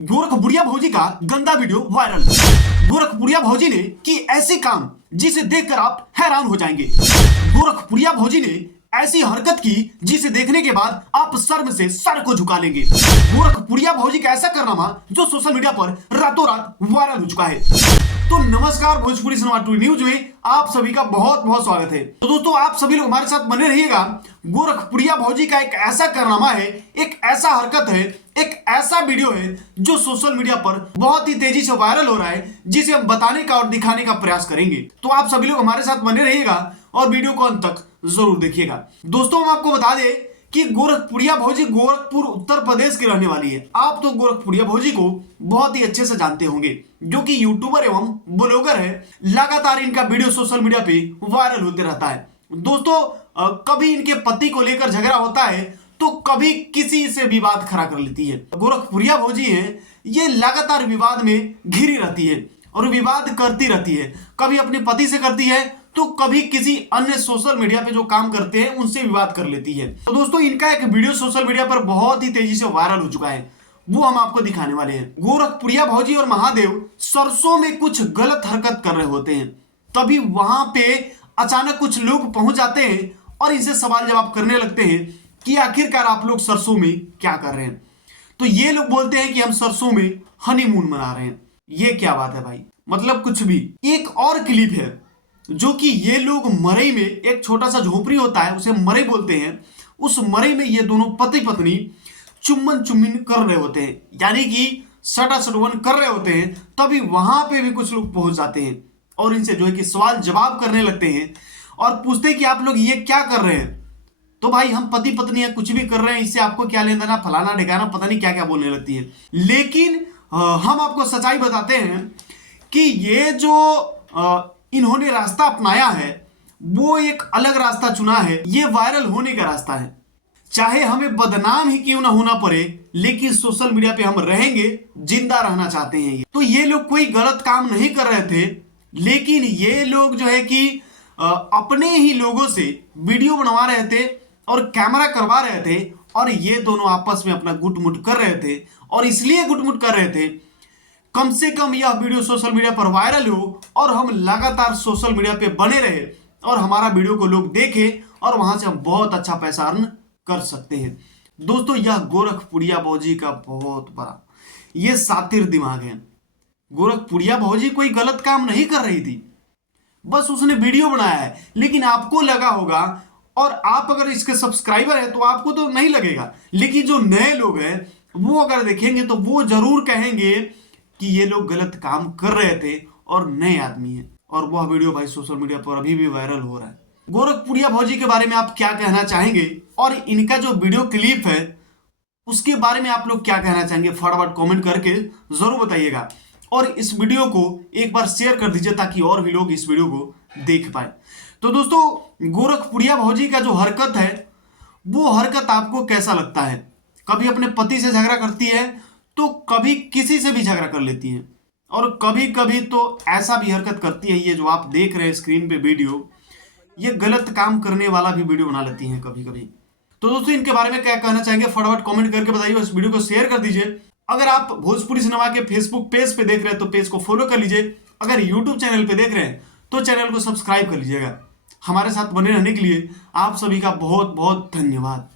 गोरखपुरिया भौजी का गंदा वीडियो वायरल। गोरखपुरिया भौजी ने की ऐसे काम जिसे देखकर आप हैरान हो जाएंगे। गोरखपुरिया भौजी ने ऐसी हरकत की जिसे देखने के बाद आप शर्म से सर को झुका लेंगे। गोरखपुरिया भौजी का ऐसा कारनामा जो सोशल मीडिया पर रातों रात वायरल हो चुका है। तो नमस्कार, भोजपुरी सिनेमा टू न्यूज में आप सभी का बहुत बहुत स्वागत है। तो दोस्तों, आप सभी लोग हमारे साथ बने रहिएगा। गोरखपुरिया भौजी का एक ऐसा कारनामा है, एक ऐसा हरकत है, एक ऐसा वीडियो है जो सोशल मीडिया पर बहुत ही तेजी से वायरल हो रहा है, जिसे हम बताने का और दिखाने का प्रयास करेंगे। तो आप सभी लोग हमारे साथ बने रहिएगा और वीडियो को अंत तक जरूर देखिएगा। दोस्तों, हम आपको बता दें कि गोरखपुरिया भौजी गोरखपुर उत्तर प्रदेश की रहने वाली है। आप तो गोरखपुरिया भौजी को बहुत ही अच्छे से जानते होंगे, जो कि यूट्यूबर एवं ब्लॉगर है। लगातार इनका वीडियो सोशल मीडिया पे वायरल होते रहता है। दोस्तों, कभी इनके पति को लेकर झगड़ा होता है तो कभी किसी से विवाद खड़ा कर लेती है। गोरखपुरिया भौजी है, ये लगातार विवाद में घिरी रहती है और विवाद करती रहती है। कभी अपने पति से करती है तो कभी किसी अन्य सोशल मीडिया पे जो काम करते हैं उनसे विवाद कर लेती है। तो दोस्तों, इनका एक वीडियो सोशल मीडिया पर बहुत ही तेजी से वायरल हो चुका है, वो हम आपको दिखाने वाले हैं। गोरखपुरिया भौजी और महादेव सरसों में कुछ गलत हरकत कर रहे होते हैं, तभी वहां पे अचानक कुछ लोग पहुंच जाते हैं और इनसे सवाल जवाब करने लगते हैं कि आखिरकार आप लोग सरसों में क्या कर रहे हैं। तो ये लोग बोलते हैं कि हम सरसों में हनीमून मना रहे हैं। ये क्या बात है भाई, मतलब कुछ भी। एक और क्लिप है जो कि ये लोग मरई में, एक छोटा सा झोपड़ी होता है उसे मरई बोलते हैं, उस मरई में ये दोनों पति पत्नी चुम्बन चुम्बिन कर रहे होते हैं, यानी कि सटा सटवन कर रहे होते हैं। तभी वहां पे भी कुछ लोग पहुंच जाते हैं और इनसे जो है कि सवाल जवाब करने लगते हैं और पूछते हैं कि आप लोग ये क्या कर रहे हैं। तो भाई, हम पति पत्नी है, कुछ भी कर रहे हैं, इससे आपको क्या लेना देना, फलाना ढिकाना, पता नहीं क्या क्या बोलने लगती है। लेकिन हम आपको सच्चाई बताते हैं कि ये जो इन्होंने रास्ता अपनाया है वो एक अलग रास्ता चुना है। ये वायरल होने का रास्ता है। चाहे हमें बदनाम ही क्यों ना होना पड़े, लेकिन सोशल मीडिया पे हम रहेंगे, जिंदा रहना चाहते हैं। ये तो ये लोग कोई गलत काम नहीं कर रहे थे, लेकिन ये लोग जो है कि अपने ही लोगों से वीडियो बनवा रहे थे और कैमरा करवा रहे थे, और ये दोनों आपस में अपना गुटमुट कर रहे थे। और इसलिए गुटमुट कर रहे थे, कम से कम यह वीडियो सोशल मीडिया पर वायरल हो और हम लगातार सोशल मीडिया पे बने रहे और हमारा वीडियो को लोग देखें और वहां से हम बहुत अच्छा पैसा अर्न कर सकते हैं। दोस्तों, यह गोरखपुरिया भौजी का बहुत बड़ा ये सातिर दिमाग है। गोरखपुरिया भौजी कोई गलत काम नहीं कर रही थी, बस उसने वीडियो बनाया है। लेकिन आपको लगा होगा, और आप अगर इसके सब्सक्राइबर है तो आपको तो नहीं लगेगा, लेकिन जो नए लोग हैं वो अगर देखेंगे तो वो जरूर कहेंगे कि ये लोग गलत काम कर रहे थे और नए आदमी हैं। और वह वीडियो भाई सोशल मीडिया पर अभी भी वायरल हो रहा है। गोरखपुरिया भौजी के बारे में आप क्या कहना चाहेंगे, और इनका जो वीडियो क्लिप है उसके बारे में आप लोग क्या कहना चाहेंगे, फटाफट कमेंट करके जरूर बताइएगा। और इस वीडियो को एक बार शेयर कर दीजिए ताकि और भी लोग इस वीडियो को देख पाए। तो दोस्तों, गोरखपुरिया भौजी का जो हरकत है वो हरकत आपको कैसा लगता है? कभी अपने पति से झगड़ा करती है तो कभी किसी से भी झगड़ा कर लेती है, और कभी कभी तो ऐसा भी हरकत करती है, ये जो आप देख रहे हैं स्क्रीन पे वीडियो, ये गलत काम करने वाला भी वीडियो बना लेती है कभी कभी। तो दोस्तों, इनके बारे में क्या कहना चाहेंगे, फटाफट कमेंट करके बताइए। इस वीडियो को शेयर कर दीजिए। अगर आप भोजपुरी सिनेमा के फेसबुक पेज पे देख रहे हैं तो पेज को फॉलो कर लीजिए। अगर यूट्यूब चैनल पे देख रहे हैं तो चैनल को सब्सक्राइब कर लीजिएगा। हमारे साथ बने रहने के लिए आप सभी का बहुत बहुत धन्यवाद।